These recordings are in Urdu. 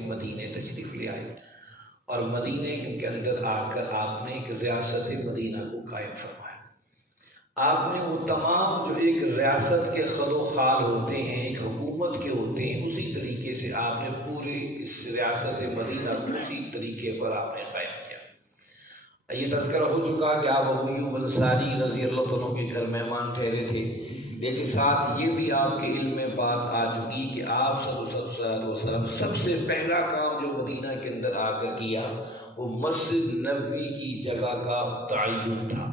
مدینے تشریف لے آئے اور مدینے کے اندر آ کر آپ نے ایک ریاست مدینہ کو قائم فرمایا۔ آپ نے وہ تمام جو ایک ریاست کے خد و خال ہوتے ہیں، ایک حکومت کے ہوتے ہیں، اسی طریقے سے آپ نے پورے اس ریاست مدینہ کو اسی طریقے پر آپ نے قائم کیا۔ یہ تذکرہ ہو چکا کہ آپ ابو ایوب انصاری رضی اللہ عنہ کے گھر مہمان ٹھہرے تھے، لیکن ساتھ یہ بھی آپ کے علم میں بات آ چکی کہ آپ صلی اللہ علیہ وسلم سب سے پہلا کام جو مدینہ کے اندر آ کر کیا وہ مسجد نبوی کی جگہ کا تعین تھا۔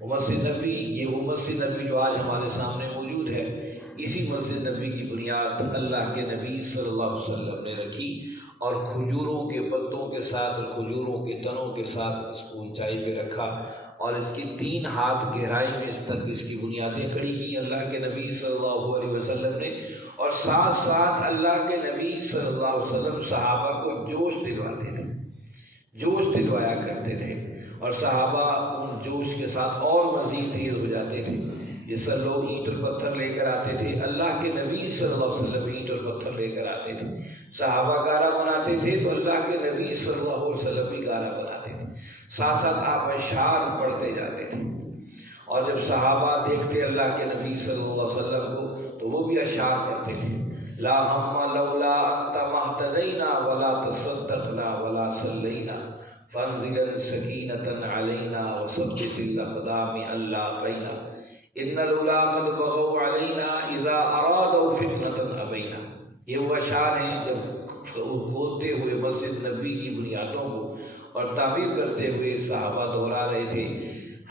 وہ مسجد نبوی، یہ وہ مسجد نبوی جو آج ہمارے سامنے موجود ہے، اسی مسجد نبوی کی بنیاد اللہ کے نبی صلی اللہ علیہ وسلم نے رکھی اور کھجوروں کے پتوں کے ساتھ اور کھجوروں کے تنوں کے ساتھ اس کو اونچائی پہ رکھا اور اس کی 3 ہاتھ گہرائی میں اس تک اس کی بنیادیں کھڑی کی اللہ کے نبی صلی اللہ علیہ وسلم نے، اور ساتھ ساتھ اللہ کے نبی صلی اللہ علیہ وسلم صحابہ کو جوش دلواتے تھے، جوش دلوایا کرتے تھے، اور صحابہ ان جوش کے ساتھ اور مزید تیز ہو جاتے تھے۔ جس سے لوگ اینٹ اور پتھر لے کر آتے تھے، اللہ کے نبی صلی اللہ علیہ وسلم اینٹ اور پتھر لے کر آتے تھے۔ صحابہ گارا بناتے تھے تو اللہ کے نبی صلی اللہ علیہ وسلم بھی گارا بناتے تھے، ساتھ ساتھ آپ اشعار پڑھتے جاتے تھے، اور جب صحابہ دیکھتے اللہ کے نبی صلی اللہ علیہ وسلم کو تو وہ بھی اشعار پڑھتے تھے۔ لا ہم لولا انت مہتدینا ولا تصدقنا ولا صلینا فانزلا سکینة علینا وثبت الاقدام اللاقینا ان لولا قد بغوا علینا اذا ارادوا فتنة ابینا۔ یہ وہ اشعار ہیں جب کھودتے ہوئے مسجد نبوی کی بنیادوں کو اور تعمیر کرتے ہوئے صحابہ دہرا رہے تھے،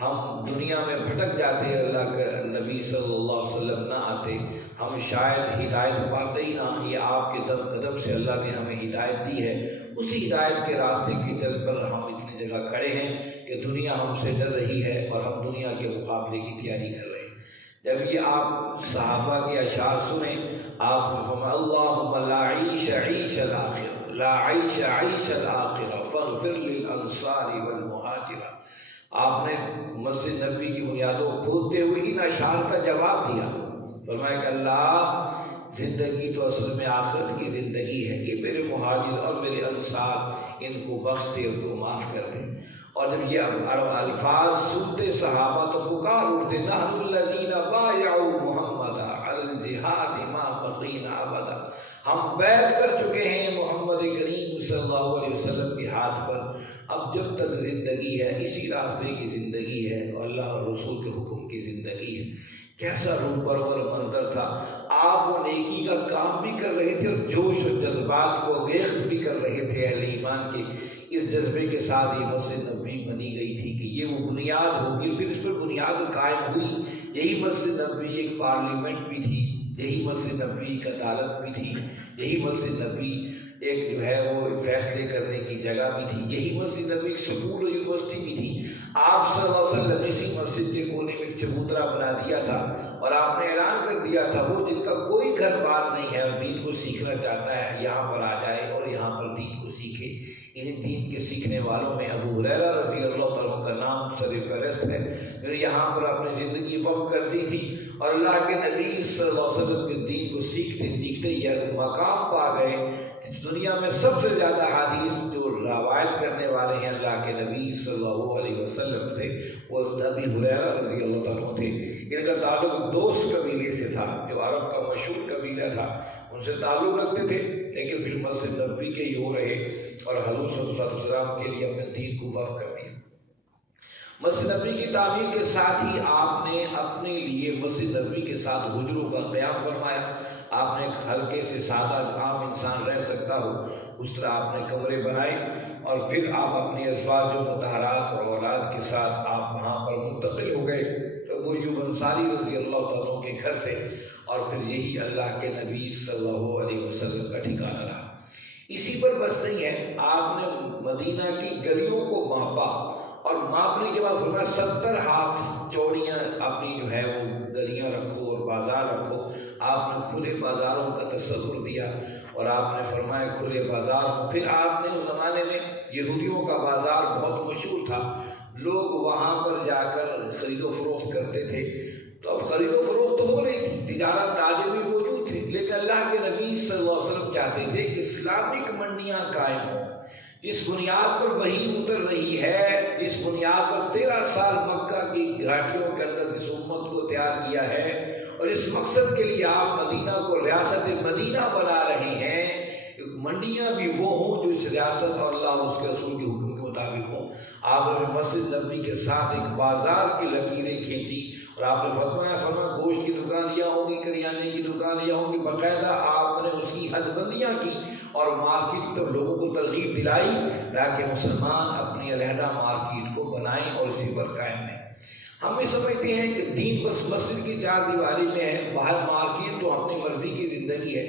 ہم دنیا میں بھٹک جاتے، اللہ کے نبی صلی اللہ علیہ وسلم نہ آتے، ہم شاید ہدایت پاتے ہی نہ۔ یہ آپ کے قدم سے اللہ نے ہمیں ہدایت دی ہے، اسی ہدایت کے راستے کی چل پر ہم اتنی جگہ کھڑے ہیں کہ دنیا ہم سے ڈر رہی ہے اور ہم دنیا کے مقابلے کی تیاری کر رہے ہیں۔ جب یہ آپ صحابہ کے اشعار سنیں، آپ نے فرمایا اللہم لا عیش عیش الآخرہ، لا عیش عیش الآخرہ فاغفر للانصار والمہاجرہ۔ آپ نے مسجد نبوی کی بنیادوں کھودتے ہوئے ان اشعار کا جواب دیا، فرمایا کہ اللہ زندگی تو اصل میں آخرت کی زندگی ہے، یہ میرے مہاجر اور میرے انصار ان کو بخش دے، ان کو معاف کر دے۔ اور جب یہ الفاظ سنتے صحابہ تو پکار اٹھتے نحن الذین بایعوا محمدا علی الجہاد ما بقینا ابدا، ہم بیعت کر چکے ہیں محمد کریم صلی اللہ علیہ وسلم کے ہاتھ پر، اب جب تک زندگی ہے اسی راستے کی زندگی ہے اور اللہ اور رسول کے حکم کی زندگی ہے۔ کیسا روح پرور منظر تھا، آپ وہ نیکی کا کام بھی کر رہے تھے اور جوش و جذبات کو ریخت بھی کر رہے تھے اہل ایمان کے۔ اس جذبے کے ساتھ یہ مسجد نبوی بنی گئی تھی کہ یہ وہ بنیاد ہوگی، پھر اس پر بنیاد قائم ہوئی۔ یہی مسجد نبوی ایک پارلیمنٹ بھی تھی، یہی مسجد نبوی ایک عدالت بھی تھی، یہی مسجد نبوی ایک جو ہے وہ فیصلے کرنے کی جگہ بھی تھی، یہی مسجد نبوی ایک سکول اور یونیورسٹی بھی تھی۔ آپ صلی اللہ علیہ وسلم نے اسی مسجد کے کونے میں ایک چبوترا بنا دیا تھا اور آپ نے اعلان کر دیا تھا وہ جن کا کوئی گھر بار نہیں ہے اور دین کو سیکھنا چاہتا ہے یہاں پر آ جائے اور یہاں پر دین کو سیکھے۔ ان دین کے سیکھنے والوں میں ابو ہریرہ رضی اللہ عنہ کا نام سر فہرست ہے، جنہوں نے یہاں پر اپنی زندگی وقف کر دی تھی اور اللہ کے نبی صلی اللہ علیہ وسلم کے دین کو سیکھتے سیکھتے یہ مقام پا گئے۔ دنیا میں سب سے زیادہ حدیث جو روایت کرنے والے ہیں اللہ کے نبی صلی اللہ علیہ وسلم سے وہ ابی ہریرہ رضی اللہ عنہ تھے۔ ان کا تعلق دوس قبیلے سے تھا جو عرب کا مشہور قبیلہ تھا، ان سے تعلق رکھتے تھے، لیکن پھر مسجد نبوی کے ہی ہو رہے اور حضور صلی اللہ علیہ وسلم کے لیے اپنے دین کو وقف کر دیا۔ مسجد نبوی کی تعمیر کے ساتھ ہی آپ نے اپنے لیے مسجد نبوی کے ساتھ حجروں کا قیام فرمایا۔ آپ نے ایک ہلکے سے سادہ عام انسان رہ سکتا ہو اس طرح آپ نے کمرے بنائے، اور پھر آپ اپنی ازواج و مطہرات اور اولاد کے ساتھ آپ وہاں پر منتقل ہو گئے ابو ایوب انصاری رضی اللہ تعالیٰ کے گھر سے، اور پھر یہی اللہ کے نبی صلی اللہ علیہ وسلم کا ٹھکانہ رہا۔ اسی پر بس نہیں ہے، آپ نے مدینہ کی گلیوں کو ماپا اور ماپنے کے بعد فرمایا 70 ہاتھ چوڑیاں اپنی جو ہے وہ گلیاں رکھو اور بازار رکھو۔ آپ نے کھلے بازاروں کا تصور دیا اور آپ نے فرمایا کھلے بازار۔ پھر آپ نے اس زمانے میں یہودیوں کا بازار بہت مشہور تھا، لوگ وہاں پر جا کر خرید و فروخت کرتے تھے، تو اب خرید و فروخت تو ہو رہی تھی، تجارت تاجر بھی موجود موجود تھے، لیکن اللہ کے نبی صلی اللہ علیہ وسلم چاہتے تھے کہ اسلامک منڈیاں قائم ہوں، اس بنیاد پر وحی اتر رہی ہے، اس بنیاد پر 13 سال مکہ کی گھاٹیوں کے اندر اس امت کو تیار کیا ہے، اور اس مقصد کے لیے آپ مدینہ کو ریاست مدینہ بنا رہے ہیں۔ منڈیاں بھی وہ ہوں جو اس ریاست اور اللہ اور اس کے رسول کے حکم کے مطابق ہوں۔ آپ نے مسجد نبوی کے ساتھ ایک بازار کی لکیریں کھینچی، اور آپ نے فرمایا گوشت کی دکان یا ہوگی، کریانے کی دکان یا ہوگی، باقاعدہ آپ نے اس کی حد بندیاں کی اور مارکیٹ کی طرف لوگوں کو ترغیب دلائی تاکہ مسلمان اپنی علیحدہ مارکیٹ کو بنائیں اور اسی پر قائم رہیں۔ ہم یہ سمجھتے ہیں کہ دین بس مسجد کی چار دیواری میں ہے، باہر مارکیٹ تو اپنی مرضی کی زندگی ہے۔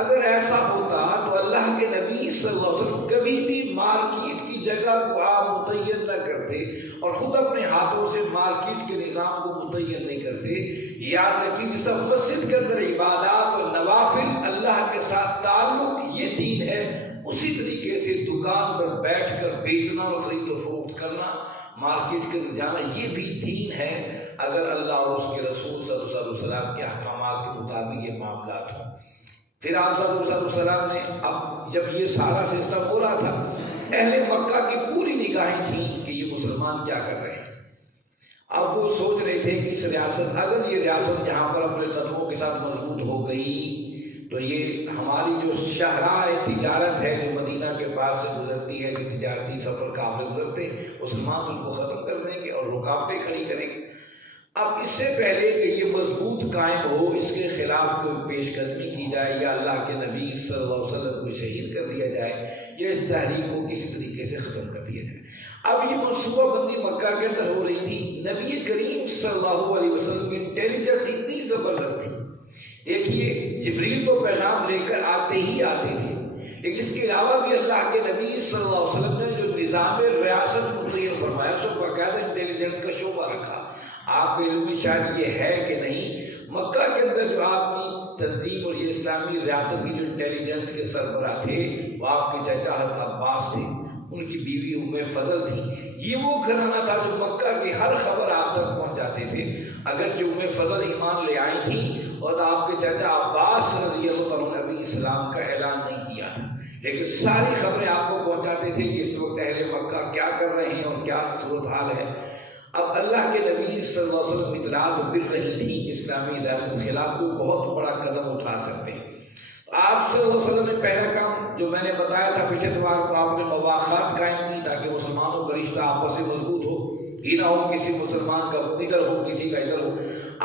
اگر ایسا ہوتا تو اللہ کے نبی صلی اللہ علیہ وسلم کبھی بھی مارکیٹ کی جگہ کو آپ متعین نہ کرتے اور خود اپنے ہاتھوں سے مارکیٹ کے نظام کو متعین نہیں کرتے۔ یاد رکھیے، جس طرح مسجد کے اندر عبادات اور نوافل اللہ کے ساتھ تعلق یہ دین ہے، اسی طریقے سے دکان پر بیٹھ کر بیچنا اور خرید و فروخت کرنا، مارکیٹ کے اندر جانا، یہ بھی دین ہے، اگر اللہ اور اس کے رسول صلی اللہ علیہ وسلم کے احکامات کے مطابق یہ معاملات ہوں۔ پھر آپ صلی اللہ علیہ وسلم نے اب جب یہ سارا سسٹم ہو رہا تھا، اہل مکہ کی پوری نگاہیں تھیں کہ یہ مسلمان کیا کر رہے ہیں۔ اب وہ سوچ رہے تھے کہ اس ریاست، اگر یہ ریاست یہاں پر اپنے قدموں کے ساتھ مضبوط ہو گئی تو یہ ہماری جو شاہراہ تجارت ہے جو مدینہ کے پاس سے گزرتی ہے، جو تجارتی سفر قافلے گزرتے، مسلمان ان کو ختم کر دیں گے اور رکاوٹیں کھڑی کریں گے۔ اب اس سے پہلے کہ یہ مضبوط قائم ہو، اس کے خلاف کوئی پیش قدمی کی جائے یا اللہ کے نبی صلی اللہ علیہ وسلم کو شہید کر دیا جائے یا اس تحریک کو کسی طریقے سے ختم کر دیا جائے۔ اب یہ منصوبہ بندی مکہ کے اندر ہو رہی تھی۔ نبی کریم صلی اللہ علیہ وسلم کی انٹیلیجنس اتنی زبردست تھی، دیکھیے جبریل تو پیغام لے کر آتے ہی آتے تھے، لیکن اس کے علاوہ بھی اللہ کے نبی صلی اللہ علیہ وسلم نے جو نظام ریاست متعین فرمایا، سو باقاعدہ انٹیلیجنس کا شعبہ رکھا۔ آپ کے علم میں شاید یہ ہے کہ نہیں، مکہ کے اندر جو آپ کی تنظیم اور یہ اسلامی ریاست کی جو انٹیلیجنس کے سربراہ تھے وہ آپ کے چچا حضرت عباس تھے، ان کی بیوی ام فضل تھی۔ یہ وہ گھرانہ تھا جو مکہ کی ہر خبر آپ تک پہنچاتے تھے۔ اگرچہ ام فضل ایمان لے آئی تھیں اور آپ کے چچا عباس رضی اللہ عنہ نے ابھی اسلام کا اعلان نہیں کیا تھا، لیکن ساری خبریں آپ کو پہنچاتے تھے کہ اس وقت اہل مکہ کیا کر رہے ہیں اور کیا صورتحال ہے۔ اب اللہ کے نبی صلی اللہ علیہ وسلم اطلاعات مل رہی تھی کہ اسلامی ریاست کے خلاف کوئی بہت بڑا قدم اٹھا سکتے ہیں۔ آپ صلی اللہ علیہ وسلم نے پہلا کام جو میں نے بتایا تھا پچھلے اتوار کو، آپ نے مواخات قائم کی تاکہ مسلمانوں کا رشتہ آپس سے مضبوط ہو، یہ نہ ہو کسی مسلمان کا ادھر ہو کسی کا ادھر ہو۔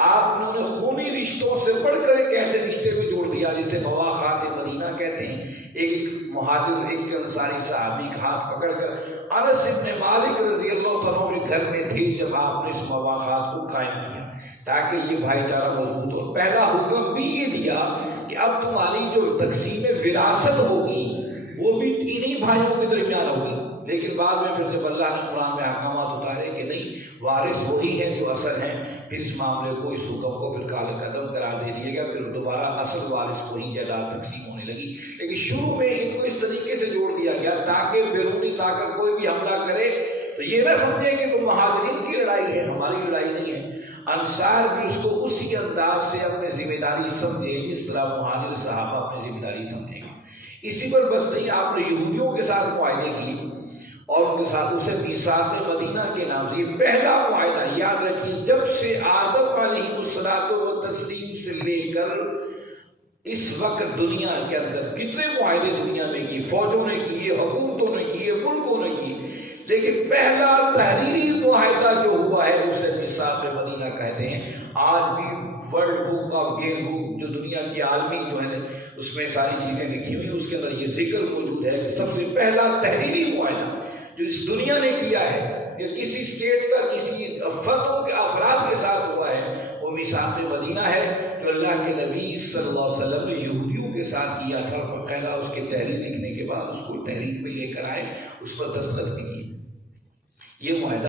آپ نے خونی رشتوں سے بڑھ کر ایک ایسے رشتے کو جوڑ دیا جسے مواخات مدینہ کہتے ہیں۔ ایک مہاجر ایک انصاری صحابی کا ہاتھ پکڑ کر انس بن مالک رضی اللہ عنہ کے گھر میں تھے جب آپ نے اس مواخات کو قائم کیا تاکہ یہ بھائی چارہ مضبوط ہو۔ پہلا حکم بھی یہ دیا کہ اب تمہاری جو تقسیم وراثت ہوگی وہ بھی انہی بھائیوں کے درمیان ہوگی، لیکن بعد میں پھر جب اللہ نے قرآن میں احکامات اتارے کہ نہیں وارث وہی ہیں جو اصل ہیں، پھر اس معاملے کو اس حکم کو پھر کال قدم قرار دے دیا گیا، پھر دوبارہ اصل وارث کو ہی جائیداد تقسیم ہونے لگی۔ لیکن شروع میں ان کو اس طریقے سے جوڑ دیا گیا تاکہ بیرونی طاقت کوئی بھی حملہ کرے تو یہ نہ سمجھے کہ تو مہاجرین کی لڑائی ہے، ہماری لڑائی نہیں ہے۔ انصار بھی اس کو اسی انداز سے اپنی ذمہ داری سمجھے جس طرح مہاجر صحابہ اپنی ذمہ داری سمجھے گا۔ اسی پر بس نہیں، آپ نے یہودیوں کے ساتھ معاہدے کیے اور ان کے ساتھ اسے میثاق مدینہ کے نام سے یہ پہلا معاہدہ، یاد رکھیے جب سے آدم علیہ الصلوۃ والتسلیم سے لے کر اس وقت دنیا کے اندر کتنے معاہدے دنیا میں کیے، فوجوں نے کیے، حکومتوں نے کیے، ملکوں نے کیے، لیکن پہلا تحریری معاہدہ جو ہوا ہے اسے میثاق مدینہ کہتے ہیں۔ آج بھی ورلڈ بک آف گیز بک جو دنیا کی عالمی جو ہے اس میں ساری چیزیں لکھی ہوئی، اس کے اندر یہ ذکر موجود ہے کہ سب سے پہلا تحریری معاہدہ جو اس دنیا نے کیا ہے کہ کسی اسٹیٹ کا کسی فتح کے افراد کے ساتھ ہوا ہے وہ میثاق مدینہ ہے، جو اللہ کے نبی صلی اللہ علیہ وسلم نے یہودیوں کے ساتھ کیا تھا اور باقاعدہ اس کی تحریر لکھنے کے بعد اس کو تحریر میں لے کر آئے، اس پر دستخط بھی کیے۔ یہ معاہدہ